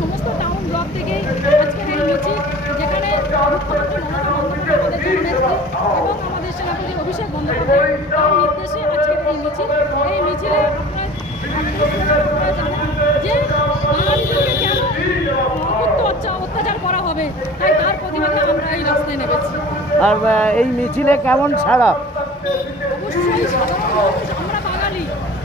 সমস্ত town block থেকে আজকের এই মিছিল যেখানে মুখ্যমন্ত্রী মমতা বন্দ্যোপাধ্যায় এবং আমাদের সেনাপতি অভিষেক বন্দ্যোপাধ্যায় তার নির্দেশে আজকের এই মিছিল এই মিছিলে আপনারা জানেন যে বাঙালিদেরকে কেন অত্যাচার অত্যাচার করা হবে তাই তার প্রতিবাদে আমরা এই রাস্তায় নেমেছি। আর এই মিছিলে কেমন ছাড়া অবশ্যই সাধারণ আমরা বাঙালি।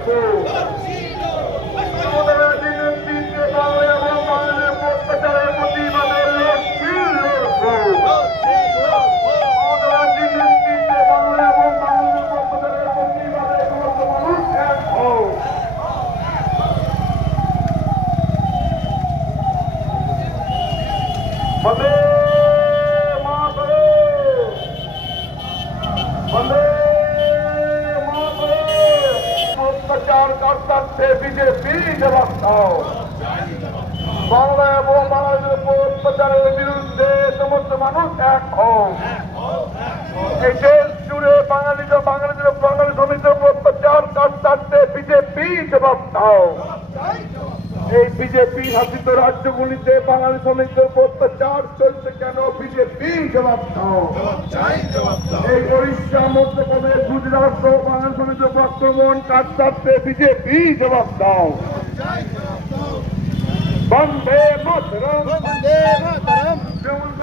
লক্ষ্য কর্তার করতে বিজেপি জবাব দাও বাংলা এবং বাংলাদেশের উপর অত্যাচারের বিরুদ্ধে সমস্ত মানুষ এক হোক এই দেশ জুড়ে বাঙালি বাংলাদেশের বাঙালি শ্রমিকদের উপর অত্যাচার করতে বিজেপি জবাব দাও এই বিজেপি শাসিত রাজ্যগুলিতে বাঙালি শ্রমিকদের অত্যাচার চলছে কেন? বিজেপি জবাব দাও। এই উড়িষ্যা মধ্যপ্রদেশ গুজরাট সহ বাঙালি শ্রমিকদের আক্রমণ আক্রমণ কাটতে বিজেপি জবাব দাও। বন্দে মাতরম। বন্দে মাতরম।